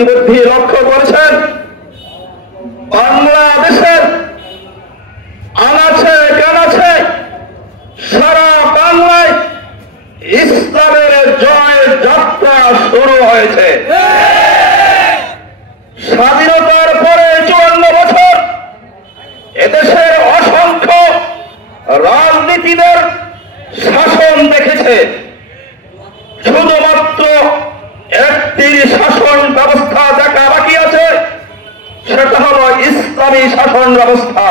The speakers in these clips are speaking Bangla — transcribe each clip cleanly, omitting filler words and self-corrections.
ইতিমধ্যে লক্ষ্য করেছেন বাংলাদেশের আনাচে কানাচে সারা বাংলায় ইসলামের জয় যাত্রা শুরু হয়েছে। স্বাধীনতার পরে 54 বছর এদেশের অসংখ্য রাজনীতিদের শাসন দেখেছে, শুধুমাত্র একটি শাসন ব্যবস্থা দেখা বাকি আছে, সেটা হলো ইসলামী শাসন ব্যবস্থা।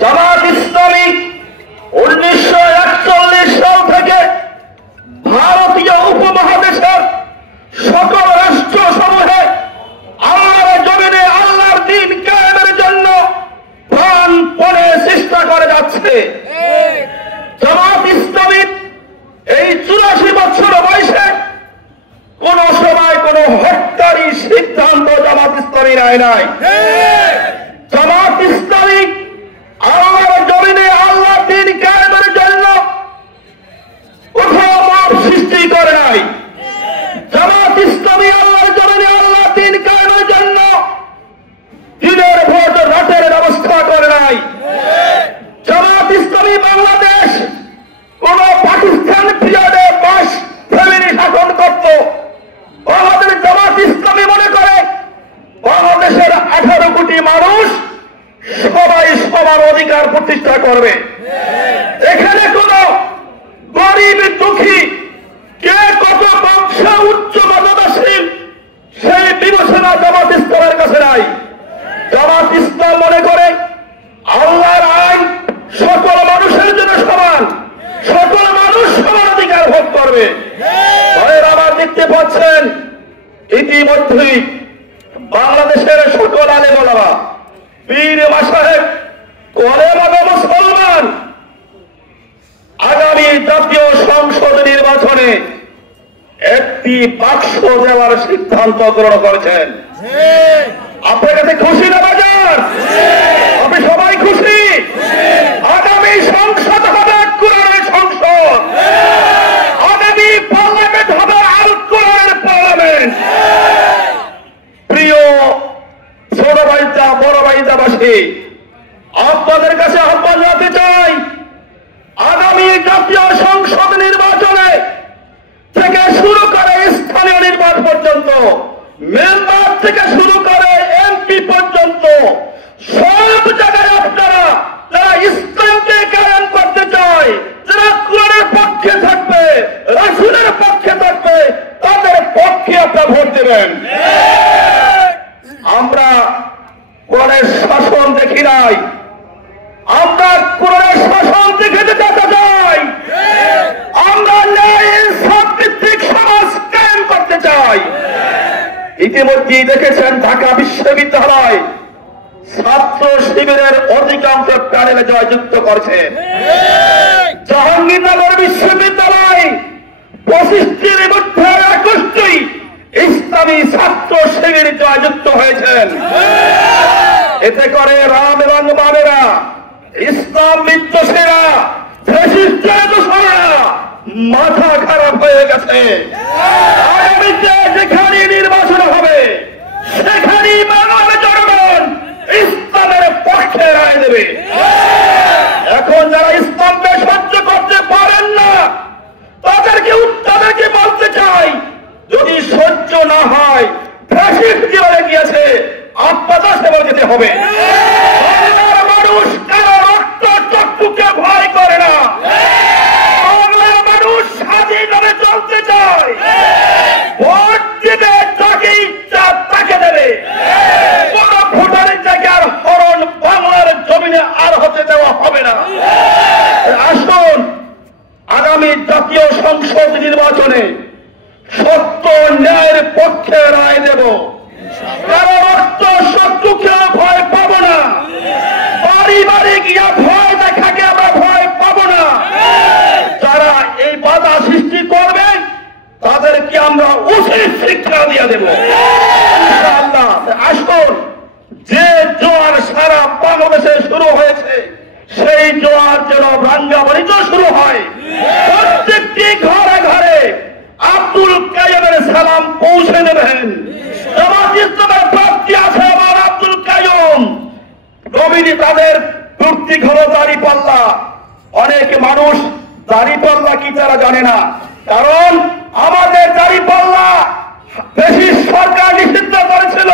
জামাত ইসলামী 1941 সাল থেকে ভারতীয় উপমহাদেশের সকল রাষ্ট্র সমূহে আল্লাহর জমিনে আল্লাহর দ্বীন কায়েমের জন্য প্রাণপণে চেষ্টা করে যাচ্ছে। জামাত ইসলামী এই 84 বছর বয়সে কোন সময় কোন হত্যারই সিদ্ধান্ত জামাত ইসলামী নেয় নাই। জামাত ইসলামী আল্লাহর জমিনে আল্লাহর দ্বীন কায়েমের জন্য কোথাও মব সৃষ্টি করে নাই। জামাত ইসলামী আল্লাহর জমিনে আল্লাহর দ্বীন কায়েমের জন্য দিনের ভোট রাতের ব্যবস্থা করে নাই। জামাত ইসলামী বাংলাদেশ কোন পাকিস্তান পিরিয়ডে 5 ফ্যামিলি শাসন করত। বাংলাদেশ জামাত ইসলামী মনে করে বাংলাদেশের 18 কোটি মানুষ সবাই সবার অধিকার প্রতিষ্ঠা করবে। এখানে কোন গরিব দুঃখী কে কত বংশ উচ্চ মর্যাদাশীল সেই বিবেচনা জামাত ইসলামের কাছে নাই। জামাত ইসলাম মনে করে আল্লাহর আইন সকল মানুষের জন্য সমান, সকল মানুষ সমান অধিকার ভোগ করবে। আবার দেখতে পাচ্ছেন ইতিমধ্যেই বাংলাদেশের সকল আলেম ওলামা, পীর মাশায়েখ, ওলামা মুসলমান আগামী জাতীয় সংসদ নির্বাচনে একটি বাক্স দেওয়ার সিদ্ধান্ত গ্রহণ করেছেন। আপনার কাছে খুশি না বাজার? আপনি সবাই খুশি? আগামী সংসদ হবে কোরআনের সংসদ, আগামী পার্লামেন্ট হবে আল কোরআনের পার্লামেন্ট। প্রিয় ছোট ভাইটা বড় ভাইটাবাসী, আপনাদের কাছে আহ্বান জানাতে চাই, আগামী জাতীয় সংসদ নির্বাচনে থেকে শুরু করে স্থানীয় নির্বাচন পর্যন্ত, মেম্বার থেকে শুরু করে এমপি পর্যন্ত সব জায়গায় আপনারা যারা ইসলামকে কায়েম করতে চায়, যারা কোরআনের পক্ষে থাকবে, রাসূলের পক্ষে থাকবে, তাদের পক্ষে আপনারা ভোট দেবেন। আমরা কোরআনের শাসন দেখি নাই, আমরা কোরআনের শাসন দেখে যেতে চাই, আমরা ন্যায় ইনসাফ ভিত্তিক সমাজ কায়েম করতে চাই। ইতিমধ্যেই দেখেছেন ঢাকা বিশ্ববিদ্যালয় ছাত্র শিবিরের অধিকাংশ প্যানেলে জয়যুক্ত করছে। জাহাঙ্গীরনগর বিশ্ববিদ্যালয় 25টির মধ্যে 21টি ইসলামী ছাত্র শিবির জয়যুক্ত হয়েছেন। এতে করে রাম এবং বামেরা, ইসলাম বিদ্বেষীরা, মাথা খারাপ হয়ে গেছে। আগামীতে যেখানে নির্বাচন হবে সেখানেই বাংলার জনগণ ইসলামের পক্ষে রায় দেবে। এখন যারা ইসলামকে সহ্য করতে পারেন না তাদেরকে বলতে চাই, যদি সহ্য না হয় ফ্যাসিস্ট জীবনে গিয়েছে আপনাদের সেবা যেতে হবে। বাংলার মানুষ কারো রক্ত চক্ষুকে ভয় করে না, বাংলার মানুষ স্বাধীনভাবে চলতে চায়, ভোট দেবে যাকে ইচ্ছা তাকে দেবে। কোন ভোটারের জায়গার হরণ বাংলার জমিনে আর হতে দেওয়া হবে না। আসুন আগামী জাতীয় সংসদ নির্বাচনে সত্য ন্যায়ের পক্ষে রায় দেব। কারো রক্ত শত্রুকে ভয় পাবো না, বাড়ি বাড়ি গিয়া ভয় দেখাকে আমরা ভয় পাবো না। যারা এই বাধা সৃষ্টি করবে তাদেরকে আমরা উচিত শিক্ষা দিয়ে দেব ইনশাআল্লাহ। আসুন, যে জোয়ার সারা বাংলাদেশে শুরু হয়েছে সেই জোয়ার যেন রাঙ্গামাটিতেও শুরু হয়। প্রত্যেকটি ঘরে ঘরে আব্দুল কাইয়ুমের সালাম পৌঁছে দেবেন। জানে না, কারণ আমাদের দাঁড়িপাল্লা বেশি সরকার নিষিদ্ধ করেছিল,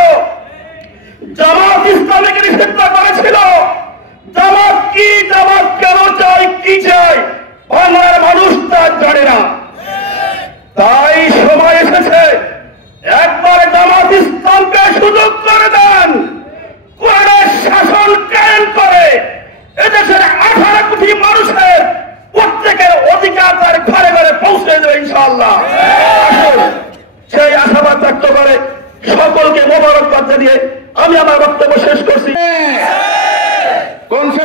জামাত ইসলামীকে নিষিদ্ধ করেছিল। জামাত কি, জামাত কেন চাই, কি চাই বাংলার মানুষ তা জানে না। তাই সময় এসেছে একবার জামাত ইসলামকে সুযোগ করে দেন, কোরআনের শাসন কায়েম করে এদেশের 18 কোটি মানুষের প্রত্যেকের অধিকার তার ঘরে ঘরে পৌঁছে দেবে ইনশাআল্লাহ। সেই আশাবাদ ব্যক্ত করে সকলকে মোবারকবাদ জানিয়ে আমি আমার বক্তব্য শেষ করছি। কোন সে